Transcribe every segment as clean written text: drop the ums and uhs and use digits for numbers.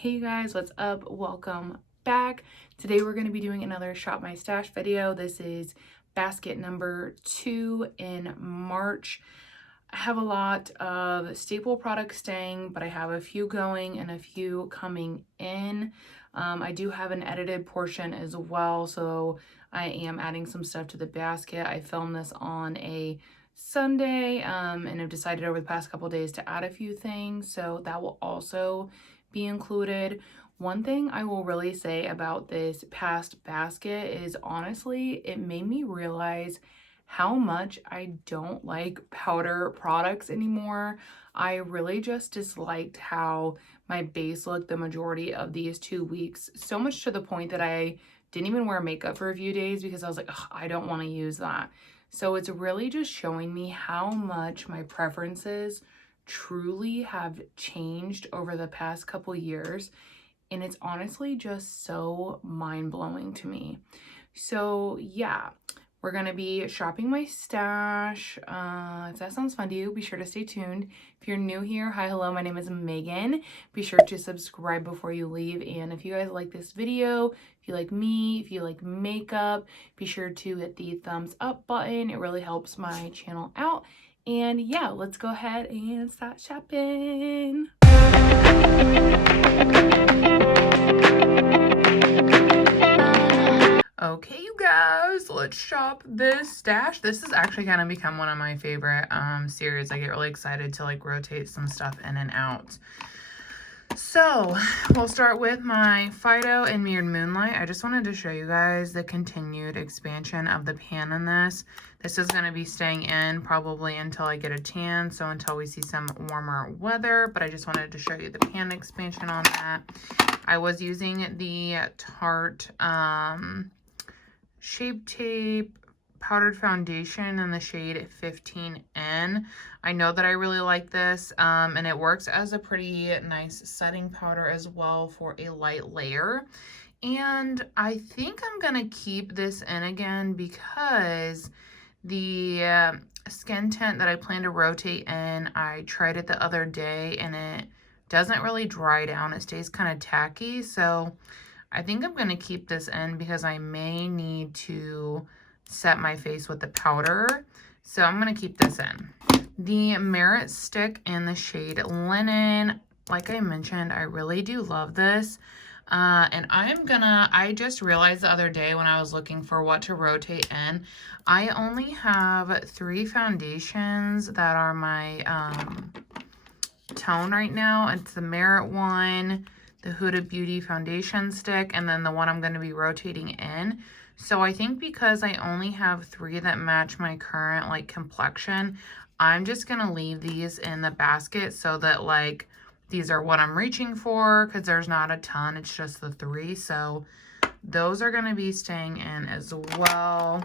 Hey you guys, what's up? Welcome back. Today we're going to be doing another Shop My Stash video. This is basket number 2 in March. I have a lot of staple products staying, but I have a few going and a few coming in. I do have an edited portion as well, so I am adding some stuff to the basket. I filmed this on a Sunday and I've decided over the past couple days to add a few things, so that will also be included. One thing I will really say about this past basket is honestly, it made me realize how much I don't like powder products anymore. I really just disliked how my base looked the majority of these 2 weeks, so much to the point that I didn't even wear makeup for a few days because I was like, I don't want to use that. So it's really just showing me how much my preferences truly have changed over the past couple years, and it's honestly just so mind-blowing to me. So yeah, we're gonna be shopping my stash. If that sounds fun to you, be sure to stay tuned. If you're new here, hi, hello, my name is Megan. Be sure to subscribe before you leave, and if you guys like this video, if you like me, if you like makeup, be sure to hit the thumbs up button. It really helps my channel out. And yeah, let's go ahead and start shopping. Okay, you guys, let's shop this stash. This has actually kind of become one of my favorite series. I get really excited to like rotate some stuff in and out. So we'll start with my Fido and Mirrored Moonlight. I just wanted to show you guys the continued expansion of the pan in this. This is going to be staying in probably until I get a tan, so until we see some warmer weather, but I just wanted to show you the pan expansion on that. I was using the Tarte Shape Tape powdered foundation in the shade 15N. I know that I really like this, and it works as a pretty nice setting powder as well for a light layer. And I think I'm gonna keep this in again because the skin tint that I plan to rotate in, I tried it the other day and it doesn't really dry down. It stays kind of tacky, so I think I'm gonna keep this in because I may need to set my face with the powder. So I'm gonna keep this in. The Merit Stick in the shade Linen. Like I mentioned, I really do love this. And I just realized the other day when I was looking for what to rotate in, I only have 3 foundations that are my tone right now. It's the Merit one, the Huda Beauty foundation stick, and then the one I'm going to be rotating in. So I think because I only have 3 that match my current like complexion, I'm just going to leave these in the basket so that like these are what I'm reaching for, because there's not a ton, it's just the 3. So those are going to be staying in as well.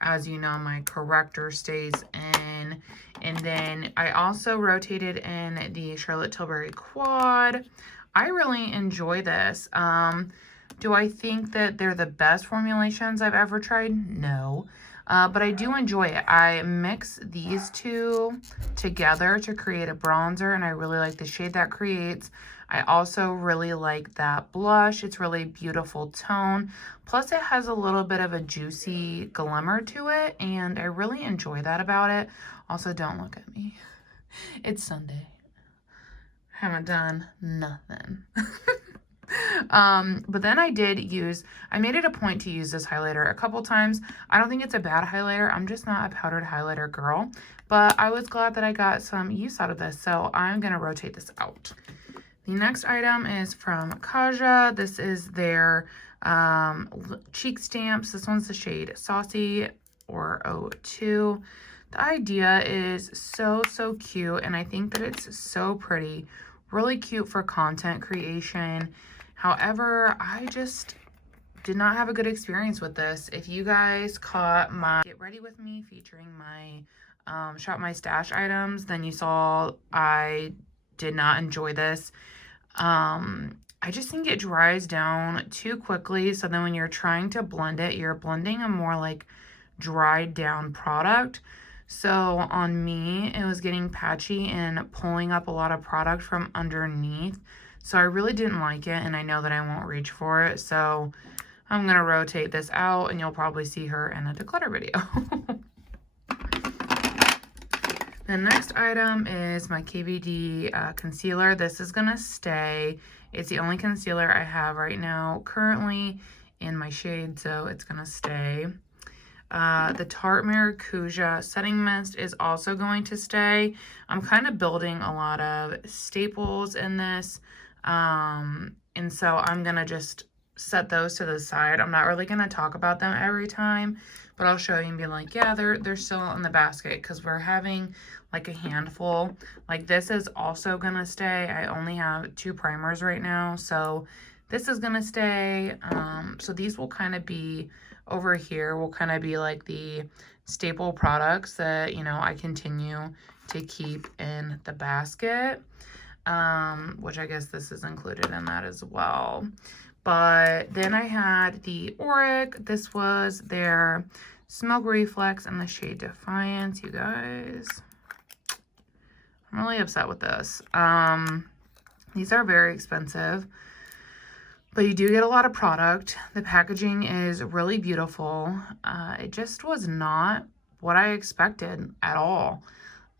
As you know, my corrector stays in. And then I also rotated in the Charlotte Tilbury Quad. I really enjoy this. Do I think that they're the best formulations I've ever tried? No. But I do enjoy it. I mix these 2 together to create a bronzer, and I really like the shade that creates. I also really like that blush. It's really beautiful tone. Plus, it has a little bit of a juicy glimmer to it, and I really enjoy that about it. Also, don't look at me. It's Sunday. Haven't done nothing. But then I made it a point to use this highlighter a couple times. I don't think it's a bad highlighter. I'm just not a powdered highlighter girl, but I was glad that I got some use out of this. So I'm going to rotate this out. The next item is from Cosas. This is their cheek stamps. This one's the shade Saucy or 02. The idea is so cute, and I think that it's so pretty. Really cute for content creation. However, I just did not have a good experience with this. If you guys caught my Get Ready With Me featuring my Shop My Stash items, then you saw I did not enjoy this. I just think it dries down too quickly. So then when you're trying to blend it, you're blending a more like dried down product. So on me, it was getting patchy and pulling up a lot of product from underneath. So I really didn't like it, and I know that I won't reach for it. So I'm going to rotate this out, and you'll probably see her in a declutter video. The next item is my KVD concealer. This is going to stay. It's the only concealer I have right now currently in my shade, so it's going to stay. The Tarte Miracula Setting Mist is also going to stay. I'm kind of building a lot of staples in this, and so I'm going to just set those to the side. I'm not really going to talk about them every time, but I'll show you and be like, yeah, they're still in the basket because we're having like a handful. Like this is also going to stay. I only have 2 primers right now, so this is going to stay. So these will kind of be over here, will kind of be like the staple products that, you know, I continue to keep in the basket, which I guess this is included in that as well. But then I had the Auric. This was their Smoke Reflex in the shade Defiance, you guys. I'm really upset with this. These are very expensive, but you do get a lot of product. The packaging is really beautiful. It just was not what I expected at all.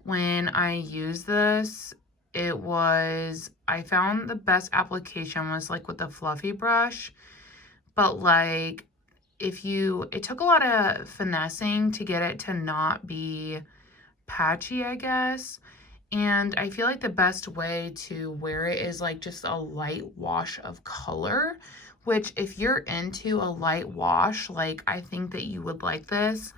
When I used this, I found the best application was like with the fluffy brush, but like it took a lot of finessing to get it to not be patchy, I guess. And I feel like the best way to wear it is like just a light wash of color, which if you're into a light wash, like I think that you would like this,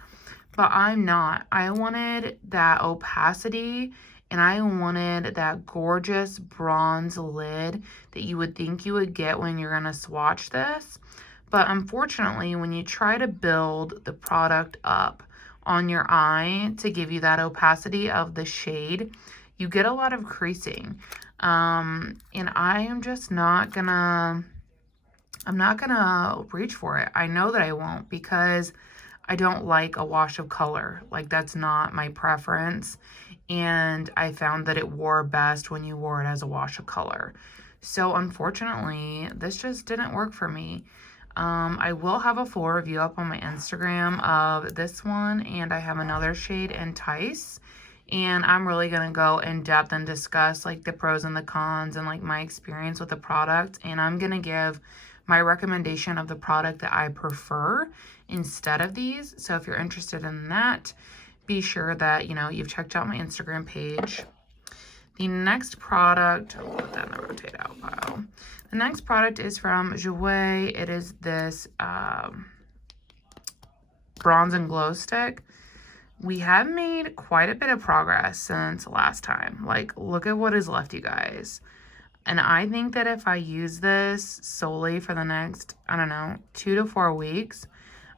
but I'm not. I wanted that opacity, and I wanted that gorgeous bronze lid that you would think you would get when you're gonna swatch this. But unfortunately, when you try to build the product up on your eye to give you that opacity of the shade, you get a lot of creasing. And I am just not gonna reach for it. I know that I won't because I don't like a wash of color. Like that's not my preference. And I found that it wore best when you wore it as a wash of color. So unfortunately, this just didn't work for me. I will have a full review up on my Instagram of this one, and I have another shade, Entice. And I'm really going to go in depth and discuss like the pros and the cons and like my experience with the product. And I'm going to give my recommendation of the product that I prefer instead of these. So if you're interested in that, be sure that, you know, you've checked out my Instagram page. The next product, I'll put that in the rotate out pile. The next product is from Jouer. It is this Bronze and Glow Stick. We have made quite a bit of progress since last time. Like, look at what is left, you guys. And I think that if I use this solely for the next, I don't know, 2 to 4 weeks,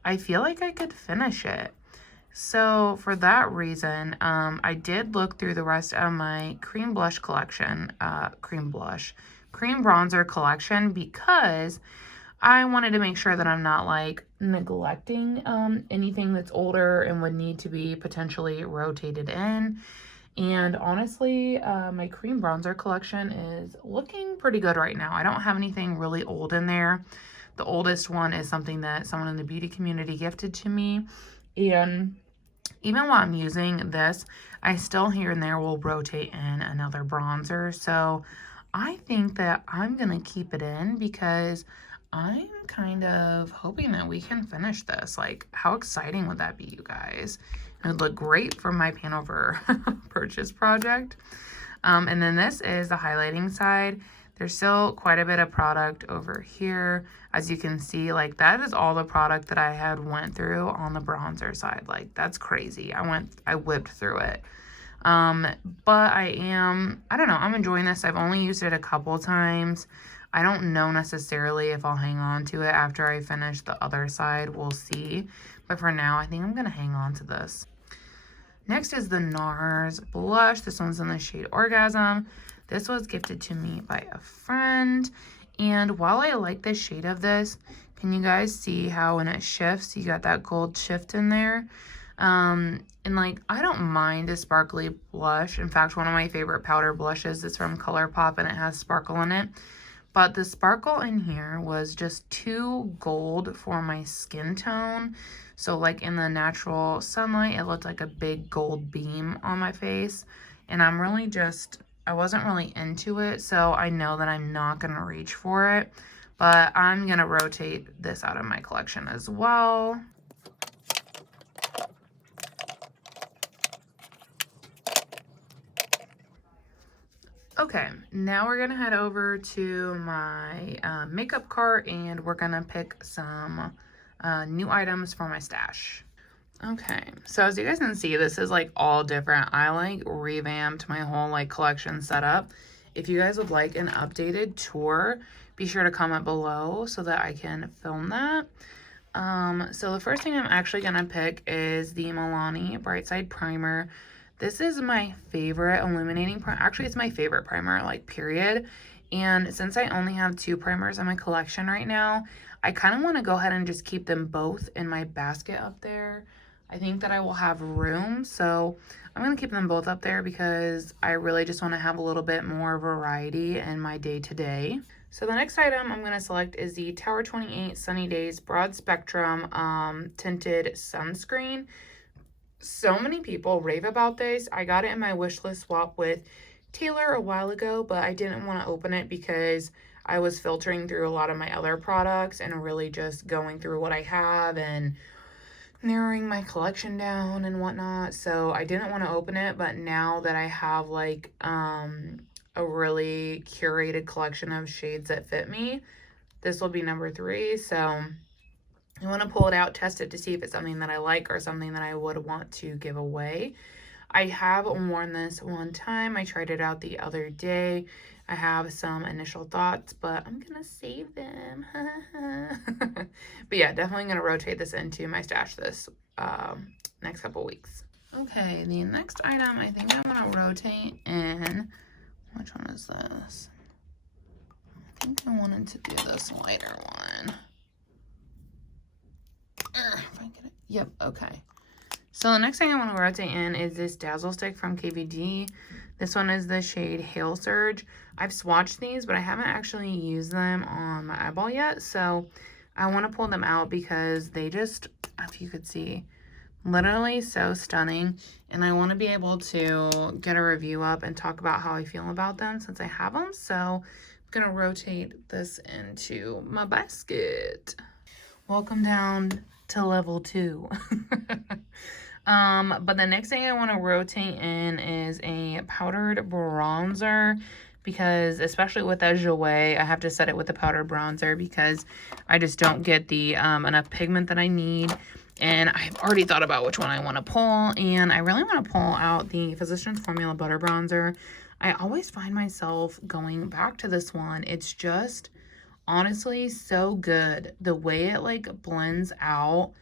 I feel like I could finish it. So for that reason, I did look through the rest of my cream bronzer collection because I wanted to make sure that I'm not like neglecting anything that's older and would need to be potentially rotated in. And honestly, my cream bronzer collection is looking pretty good right now. I don't have anything really old in there. The oldest one is something that someone in the beauty community gifted to me. And even while I'm using this, I still here and there will rotate in another bronzer. So I think that I'm going to keep it in because I'm kind of hoping that we can finish this. Like, how exciting would that be, you guys? It would look great for my Panover purchase project. And then this is the highlighting side. There's still quite a bit of product over here. As you can see, like that is all the product that I had went through on the bronzer side. Like that's crazy. I whipped through it. But I don't know, I'm enjoying this. I've only used it a couple times. I don't know necessarily if I'll hang on to it after I finish the other side. We'll see. But for now, I think I'm going to hang on to this. Next is the Nars Blush. This one's in the shade Orgasm. This was gifted to me by a friend. And while I like the shade of this, can you guys see how when it shifts, you got that gold shift in there? And like, I don't mind a sparkly blush. In fact, one of my favorite powder blushes is from ColourPop and it has sparkle in it. But the sparkle in here was just too gold for my skin tone. So like in the natural sunlight, it looked like a big gold beam on my face. And I wasn't really into it. So I know that I'm not going to reach for it. But I'm going to rotate this out of my collection as well. Okay, now we're gonna head over to my makeup cart and we're gonna pick some new items for my stash. Okay, so as you guys can see, this is like all different. I like revamped my whole like collection setup. If you guys would like an updated tour, be sure to comment below so that I can film that. So the first thing I'm actually gonna pick is the Milani Bright Side Primer. This is my favorite illuminating primer. Actually, it's my favorite primer, like, period. And since I only have 2 primers in my collection right now, I kind of want to go ahead and just keep them both in my basket up there. I think that I will have room, so I'm going to keep them both up there because I really just want to have a little bit more variety in my day-to-day. So the next item I'm going to select is the Tower 28 Sunny Days Broad Spectrum Tinted Sunscreen. So many people rave about this. I got it in my wish list swap with Taylor a while ago, but I didn't want to open it because I was filtering through a lot of my other products and really just going through what I have and narrowing my collection down and whatnot. So I didn't want to open it, but now that I have like a really curated collection of shades that fit me, this will be number 3. So I want to pull it out, test it to see if it's something that I like or something that I would want to give away. I have worn this one time. I tried it out the other day. I have some initial thoughts, but I'm going to save them. But yeah, definitely going to rotate this into my stash this next couple weeks. Okay, the next item I think I'm going to rotate in. Which one is this? I think I wanted to do this lighter one. If I get it. Yep, okay. So the next thing I want to rotate in is this Dazzle Stick from KVD. This one is the shade Hail Surge. I've swatched these, but I haven't actually used them on my eyeball yet. So I want to pull them out because they just, if you could see, literally so stunning. And I want to be able to get a review up and talk about how I feel about them since I have them. So I'm going to rotate this into my basket. Welcome down to level 2. But the next thing I want to rotate in is a powdered bronzer because especially with that Jouer, I have to set it with the powdered bronzer because I just don't get the enough pigment that I need. And I've already thought about which one I want to pull, and I really want to pull out the Physicians Formula Butter Bronzer. I always find myself going back to this one. It's just honestly so good. The way it like blends out,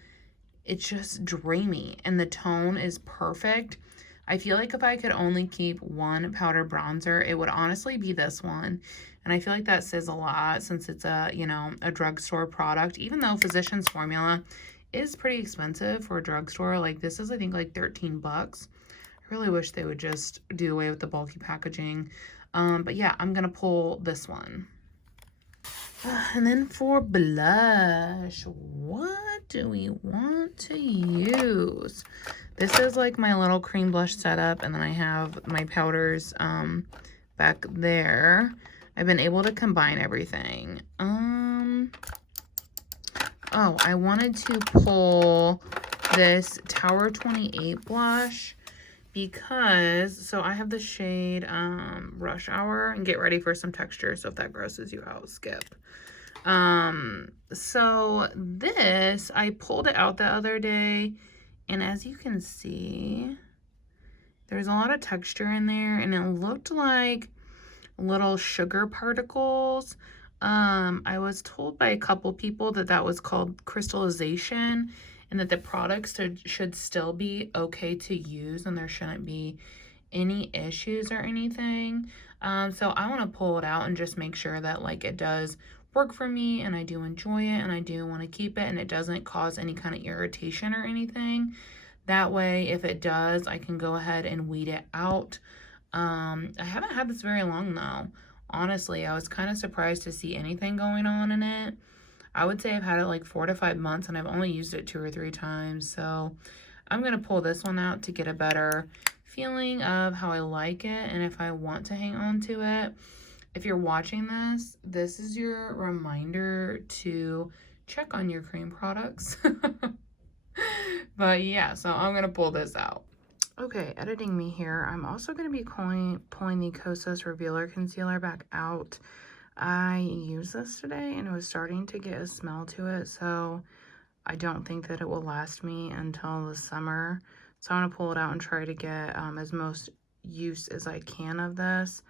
it's just dreamy and the tone is perfect. I feel like if I could only keep one powder bronzer, it would honestly be this one. And I feel like that says a lot since it's a, you know, a drugstore product, even though Physicians Formula is pretty expensive for a drugstore. Like this is, I think, like 13 bucks. I really wish they would just do away with the bulky packaging. But yeah, I'm going to pull this one. And then for blush, what do we want to use? This is like my little cream blush setup, and then I have my powders back there. I've been able to combine everything. Oh, I wanted to pull this Tower 28 blush because, so I have the shade Rush Hour, and get ready for some texture, so if that grosses you out, skip. So this, I pulled it out the other day, and as you can see, there's a lot of texture in there, and it looked like little sugar particles. I was told by a couple people that that was called crystallization, and that the products should still be okay to use, and there shouldn't be any issues or anything. So I want to pull it out and just make sure that like it does work for me, and I do enjoy it, and I do want to keep it, and it doesn't cause any kind of irritation or anything. That way, if it does, I can go ahead and weed it out. I haven't had this very long though. Honestly, I was kind of surprised to see anything going on in it. I would say I've had it like 4 to 5 months and I've only used it 2 or 3 times. So I'm going to pull this one out to get a better feeling of how I like it and if I want to hang on to it. If you're watching this, this is your reminder to check on your cream products. But yeah, so I'm going to pull this out. Okay, editing me here. I'm also going to be pulling the Cosas Revealer Concealer back out. I used this today and it was starting to get a smell to it, so I don't think that it will last me until the summer. So I'm going to pull it out and try to get as most use as I can of this.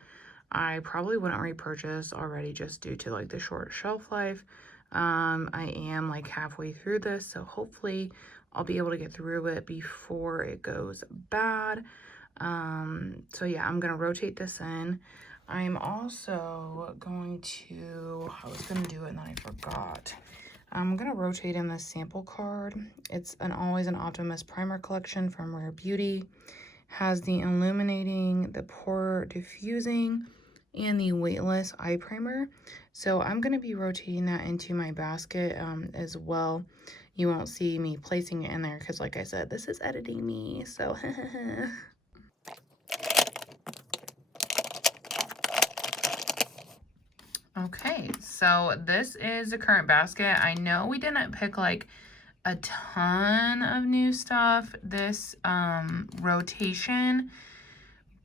I probably wouldn't repurchase already just due to like the short shelf life. I am like halfway through this, so hopefully I'll be able to get through it before it goes bad. So yeah, I'm going to rotate this in. I'm also going to, I was going to do it and then I forgot. I'm going to rotate in this sample card. It's Always an Optimist Primer Collection from Rare Beauty. Has the illuminating, the pore diffusing, and the weightless eye primer. So I'm going to be rotating that into my basket as well. You won't see me placing it in there because like I said, this is editing me, so Okay, so this is the current basket. I know we didn't pick like a ton of new stuff this rotation,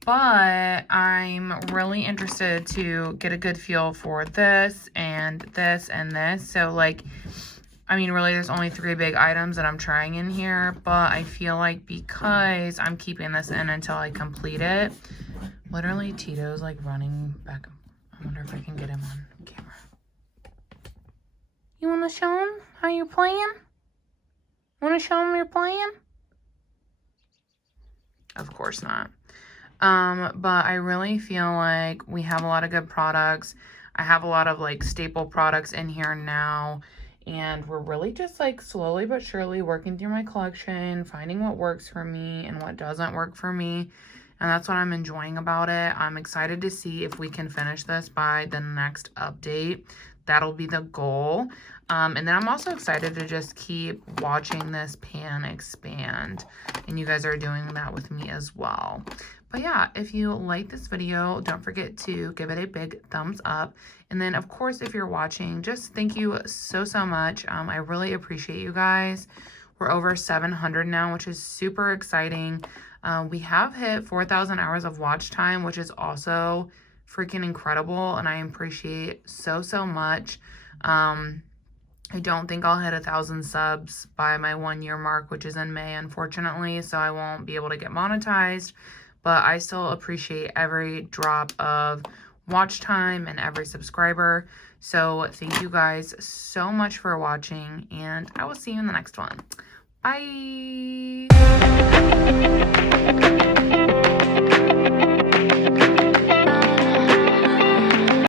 but I'm really interested to get a good feel for this and this and this. So like, I mean, really there's only 3 big items that I'm trying in here, but I feel like because I'm keeping this in until I complete it, literally Tito's like running back. I wonder if I can get him on camera. You want to show him how you're playing? Want to show him you're playing? Of course not. But I really feel like we have a lot of good products. I have a lot of like staple products in here now. And we're really just like slowly but surely working through my collection, finding what works for me and what doesn't work for me. And that's what I'm enjoying about it. I'm excited to see if we can finish this by the next update. That'll be the goal. And then I'm also excited to just keep watching this pan expand. And you guys are doing that with me as well. But yeah, if you like this video, don't forget to give it a big thumbs up. And then, of course, if you're watching, just thank you so much. I really appreciate you guys. We're over 700 now, which is super exciting. We have hit 4,000 hours of watch time, which is also freaking incredible. And I appreciate so much. I don't think I'll hit 1,000 subs by my 1-year mark, which is in May, unfortunately. So I won't be able to get monetized. But I still appreciate every drop of watch time and every subscriber. So thank you guys so much for watching, and I will see you in the next one. Bye!